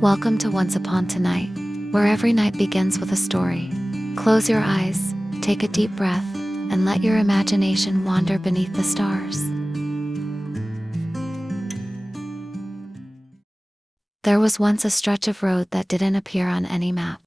Welcome to Once Upon Tonight, where every night begins with a story. Close your eyes, take a deep breath, and let your imagination wander beneath the stars. There was once a stretch of road that didn't appear on any map.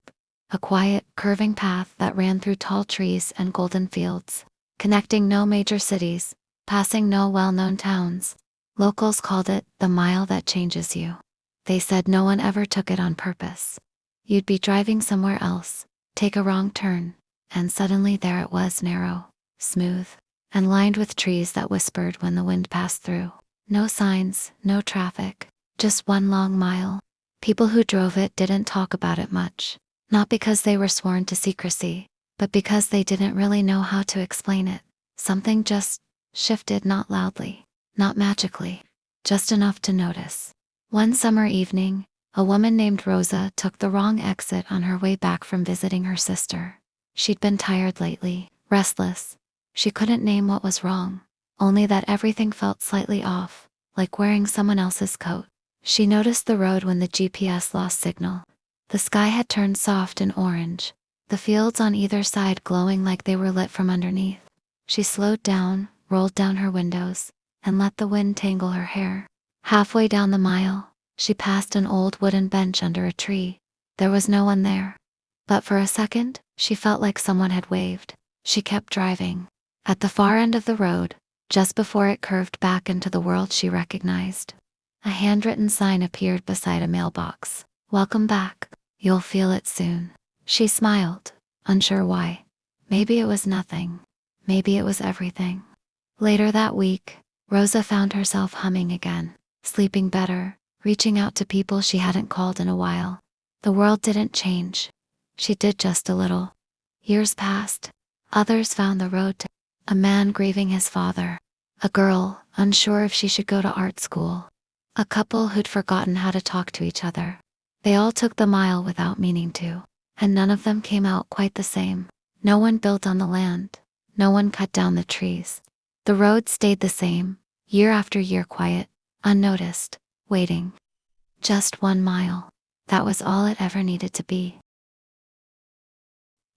A quiet, curving path that ran through tall trees and golden fields, connecting no major cities, passing no well-known towns. Locals called it the mile that changes you. They said no one ever took it on purpose. You'd be driving somewhere else, take a wrong turn, and suddenly there it was, narrow, smooth, and lined with trees that whispered when the wind passed through. No signs, no traffic, just one long mile. People who drove it didn't talk about it much, not because they were sworn to secrecy, but because they didn't really know how to explain it. Something just shifted, not loudly, not magically, just enough to notice. One summer evening, a woman named Rosa took the wrong exit on her way back from visiting her sister. She'd been tired lately, restless. She couldn't name what was wrong, only that everything felt slightly off, like wearing someone else's coat. She noticed the road when the GPS lost signal. The sky had turned soft and orange, the fields on either side glowing like they were lit from underneath. She slowed down, rolled down her windows, and let the wind tangle her hair. Halfway down the mile, she passed an old wooden bench under a tree. There was no one there. But for a second, she felt like someone had waved. She kept driving. At the far end of the road, just before it curved back into the world she recognized, a handwritten sign appeared beside a mailbox. "Welcome back. You'll feel it soon." She smiled, unsure why. Maybe it was nothing. Maybe it was everything. Later that week, Rosa found herself humming again, sleeping better, reaching out to people she hadn't called in a while. The world didn't change. She did just a little. Years passed. Others found the road to a man grieving his father, a girl unsure if she should go to art school, a couple who'd forgotten how to talk to each other. They all took the mile without meaning to, and none of them came out quite the same. No one built on the land. No one cut down the trees. The road stayed the same, year after year, quiet, unnoticed, waiting. Just 1 mile. That was all it ever needed to be.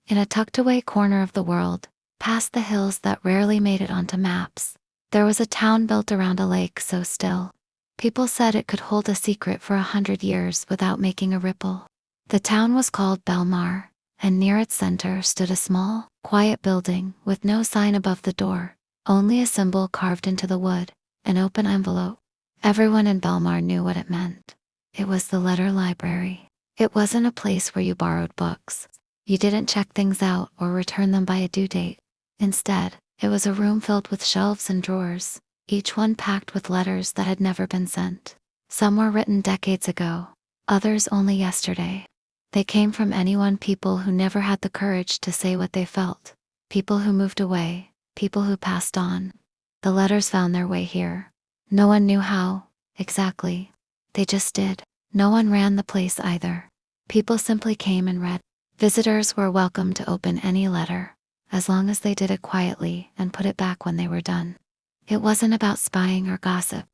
In a tucked-away corner of the world, past the hills that rarely made it onto maps, there was a town built around a lake so still. People said it could hold a secret for 100 years without making a ripple. The town was called Belmar, and near its center stood a small, quiet building with no sign above the door, only a symbol carved into the wood, an open envelope. Everyone in Belmar knew what it meant. It was the letter library. It wasn't a place where you borrowed books. You didn't check things out or return them by a due date. Instead, it was a room filled with shelves and drawers, each one packed with letters that had never been sent. Some were written decades ago, others only yesterday. They came from people who never had the courage to say what they felt, people who moved away, people who passed on. The letters found their way here. No one knew how, exactly. They just did. No one ran the place either. People simply came and read. Visitors were welcome to open any letter, as long as they did it quietly and put it back when they were done. It wasn't about spying or gossip.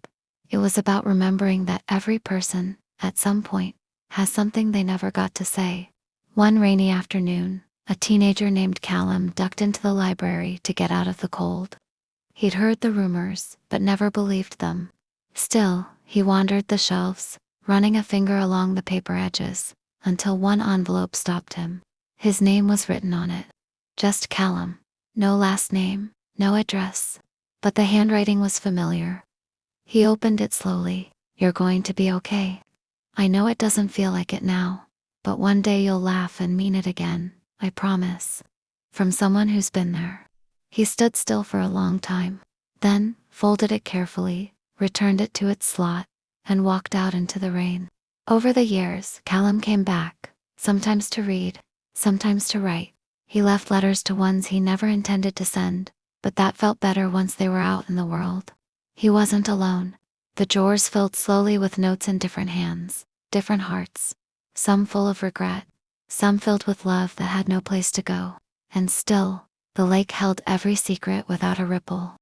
It was about remembering that every person, at some point, has something they never got to say. One rainy afternoon, a teenager named Callum ducked into the library to get out of the cold. He'd heard the rumors, but never believed them. Still, he wandered the shelves, running a finger along the paper edges, until one envelope stopped him. His name was written on it. Just Callum. No last name, no address. But the handwriting was familiar. He opened it slowly. "You're going to be okay. I know it doesn't feel like it now, but one day you'll laugh and mean it again, I promise." From someone who's been there. He stood still for a long time, then folded it carefully, returned it to its slot, and walked out into the rain. Over the years, Callum came back, sometimes to read, sometimes to write. He left letters to ones he never intended to send, but that felt better once they were out in the world. He wasn't alone. The drawers filled slowly with notes in different hands, different hearts, some full of regret, some filled with love that had no place to go. And still, the lake held every secret without a ripple.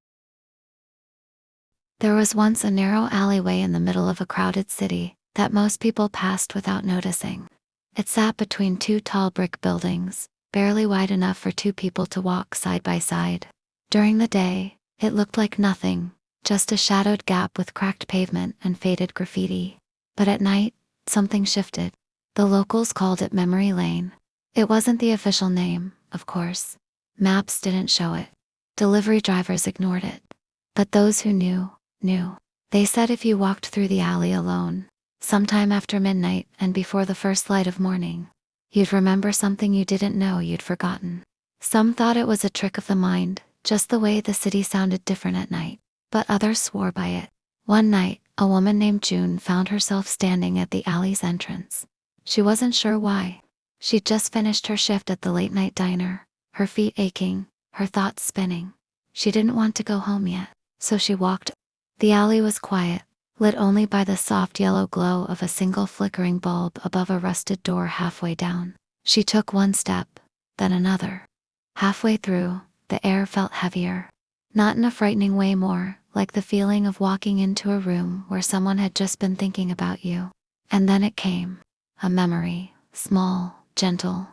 There was once a narrow alleyway in the middle of a crowded city, that most people passed without noticing. It sat between two tall brick buildings, barely wide enough for two people to walk side by side. During the day, it looked like nothing, just a shadowed gap with cracked pavement and faded graffiti. But at night, something shifted. The locals called it Memory Lane. It wasn't the official name, of course. Maps didn't show it. Delivery drivers ignored it. But those who knew, knew. They said if you walked through the alley alone, sometime after midnight and before the first light of morning, you'd remember something you didn't know you'd forgotten. Some thought it was a trick of the mind, just the way the city sounded different at night. But others swore by it. One night, a woman named June found herself standing at the alley's entrance. She wasn't sure why. She'd just finished her shift at the late-night diner, her feet aching, her thoughts spinning. She didn't want to go home yet, so she walked. The alley was quiet, lit only by the soft yellow glow of a single flickering bulb above a rusted door halfway down. She took one step, then another. Halfway through, the air felt heavier. Not in a frightening way, more like the feeling of walking into a room where someone had just been thinking about you. And then it came. A memory, small, gentle.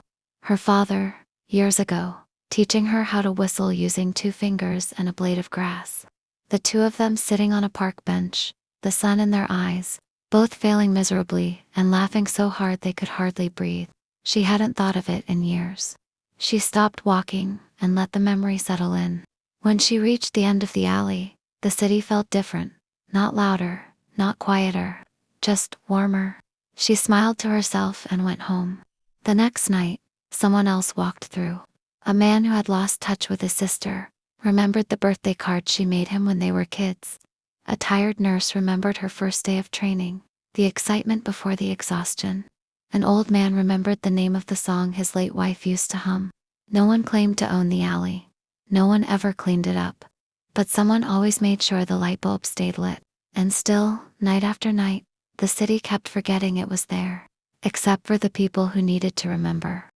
Her father, years ago, teaching her how to whistle using 2 fingers and a blade of grass. The two of them sitting on a park bench, the sun in their eyes, both failing miserably and laughing so hard they could hardly breathe. She hadn't thought of it in years. She stopped walking and let the memory settle in. When she reached the end of the alley, the city felt different. Not louder, not quieter, just warmer. She smiled to herself and went home. The next night, someone else walked through. A man who had lost touch with his sister, remembered the birthday card she made him when they were kids. A tired nurse remembered her first day of training, the excitement before the exhaustion. An old man remembered the name of the song his late wife used to hum. No one claimed to own the alley. No one ever cleaned it up. But someone always made sure the light bulb stayed lit. And still, night after night, the city kept forgetting it was there. Except for the people who needed to remember.